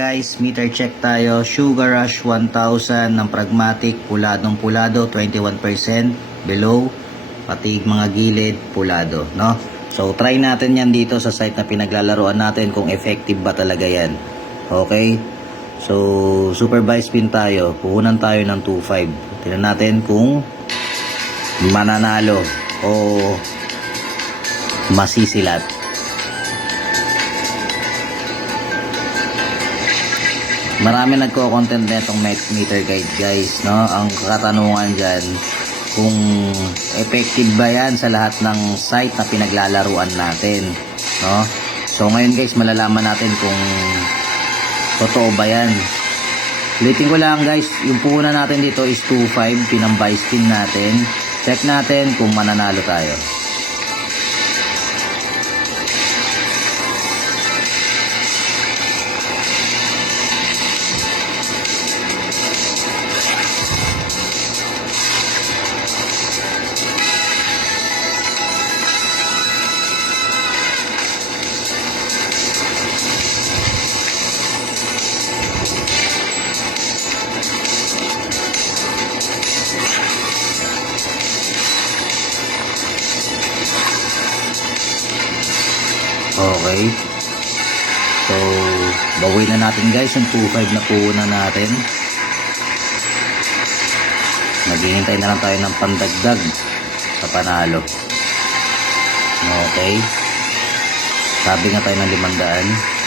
guys, meter check tayo. Sugar Rush 1000 ng Pragmatic, puladong pulado, 21% below, pati mga gilid pulado, no? So try natin yan dito sa site na pinaglalaroan natin kung effective ba talaga yan. Okay? So supervised spin tayo, puhunan tayo ng 2.5. Tingnan natin kung mananalo o masisilat. Marami nagko-content na itong meter guide guys, no? Ang katanungan dyan, kung effective ba yan sa lahat ng site na pinaglalaruan natin, no? So ngayon guys, malalaman natin kung totoo ba yan. Ulitin ko lang guys, yung puhunan natin dito is 2.5, pinambay spin natin. Check natin kung mananalo tayo. Okay. So, bawin na natin guys yung 2.5 na puhunan natin. Maghihintay na lang tayo ng pandagdag sa panalo. Okay. Sabi nga tayo ng 500.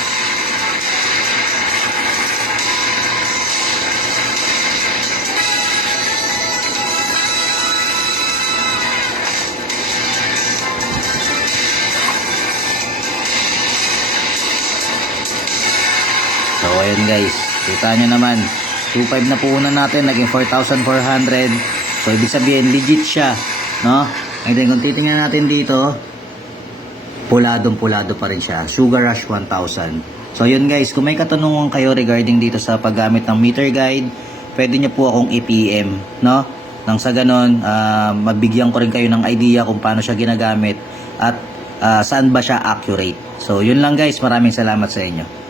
So ayan guys, kita nyo naman 2.5 na puhunan natin, naging 4,400. So ibig sabihin legit siya, no? And then kung titingnan natin dito, puladong pulado pa rin siya, Sugar Rush 1000. So yun guys, kung may katanungan kayo regarding dito sa paggamit ng meter guide, pwede nyo po akong i-PM, no? Nang sa ganon, mabigyan ko rin kayo ng idea kung paano siya ginagamit at saan ba siya accurate. So yun lang guys, maraming salamat sa inyo.